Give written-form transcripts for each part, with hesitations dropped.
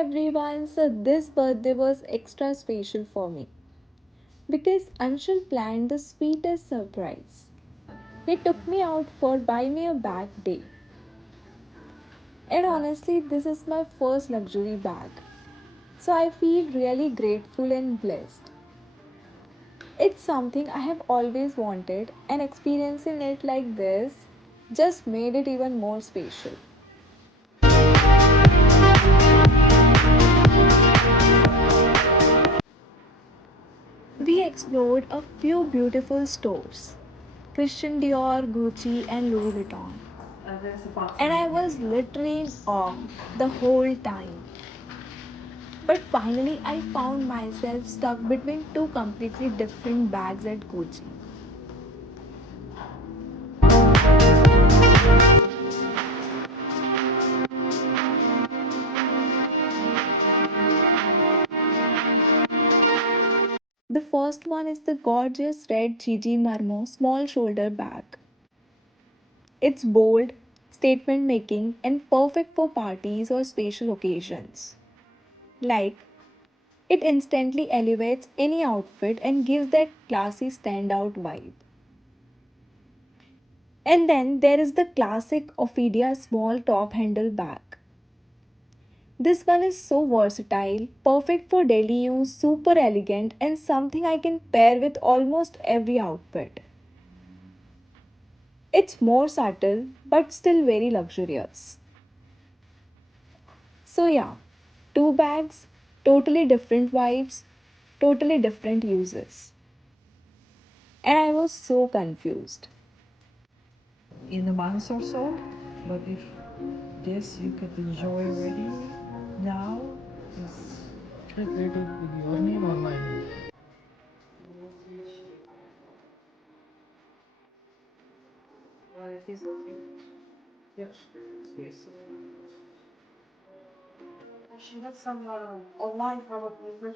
everyone, so this birthday was extra special for me because Anshul planned the sweetest surprise. He took me out for buy me a bag day. And honestly, this is my first luxury bag. So I feel really grateful and blessed. It's something I have always wanted, and experiencing it like this just made it even more special. We explored a few beautiful stores: Christian Dior, Gucci, and Louis Vuitton. And I was literally in awe the whole time. But finally, I found myself stuck between two completely different bags at Gucci. The first one is the gorgeous red Gigi Marmont small shoulder bag. It's bold, statement making, and perfect for parties or special occasions. Like, it instantly elevates any outfit and gives that classy standout vibe. And then there is the classic Ophidia small top handle bag. This one is so versatile, perfect for daily use, super elegant, and something I can pair with almost every outfit. It's more subtle but still very luxurious. So, yeah, two bags, totally different vibes, totally different uses. And I was so confused. In a month or so. But if this you could enjoy already now, is related with your name online. Yes. Yes. She got some online probably.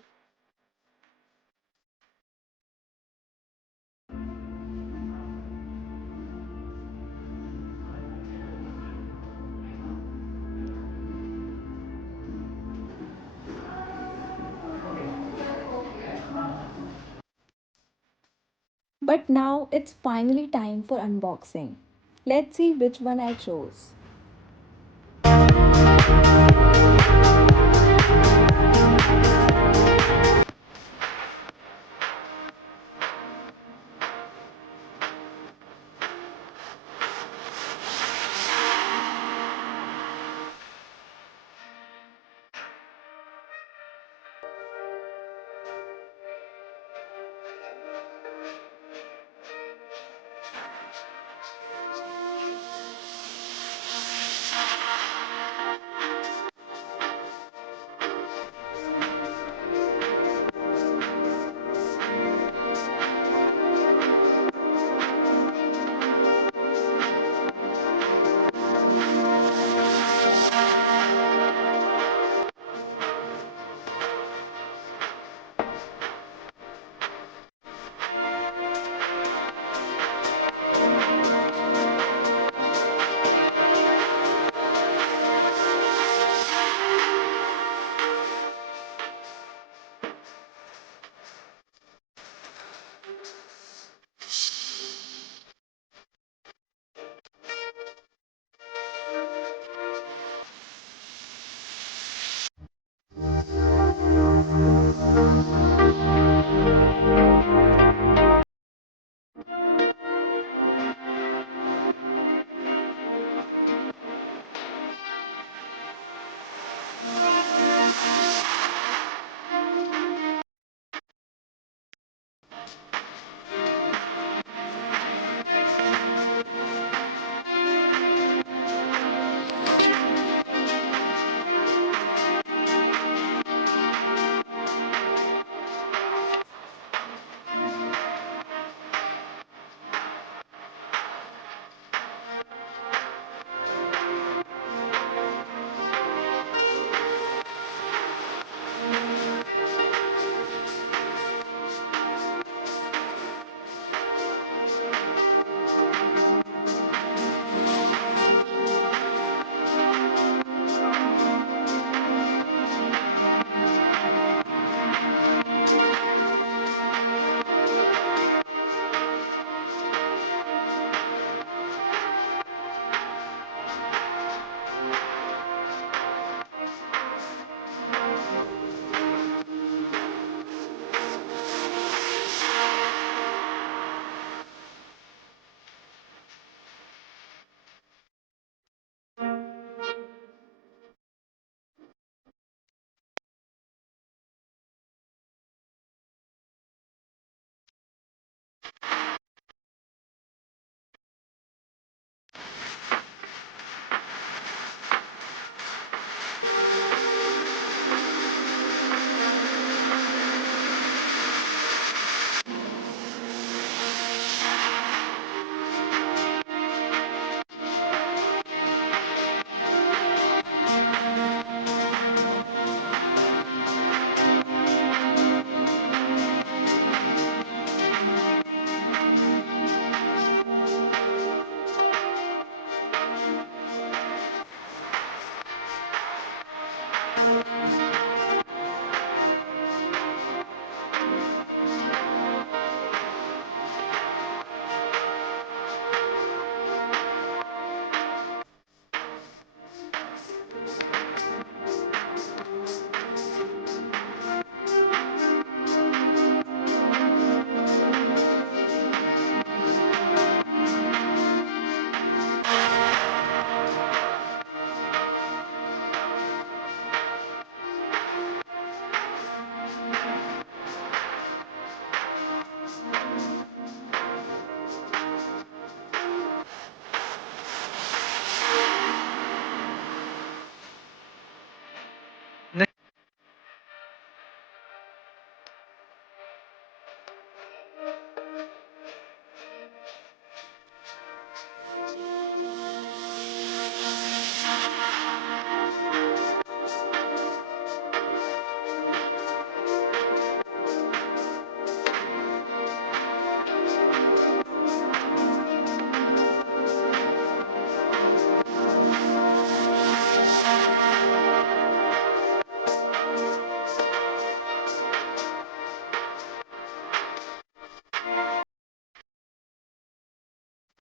But now it's finally time for unboxing. Let's see which one I chose.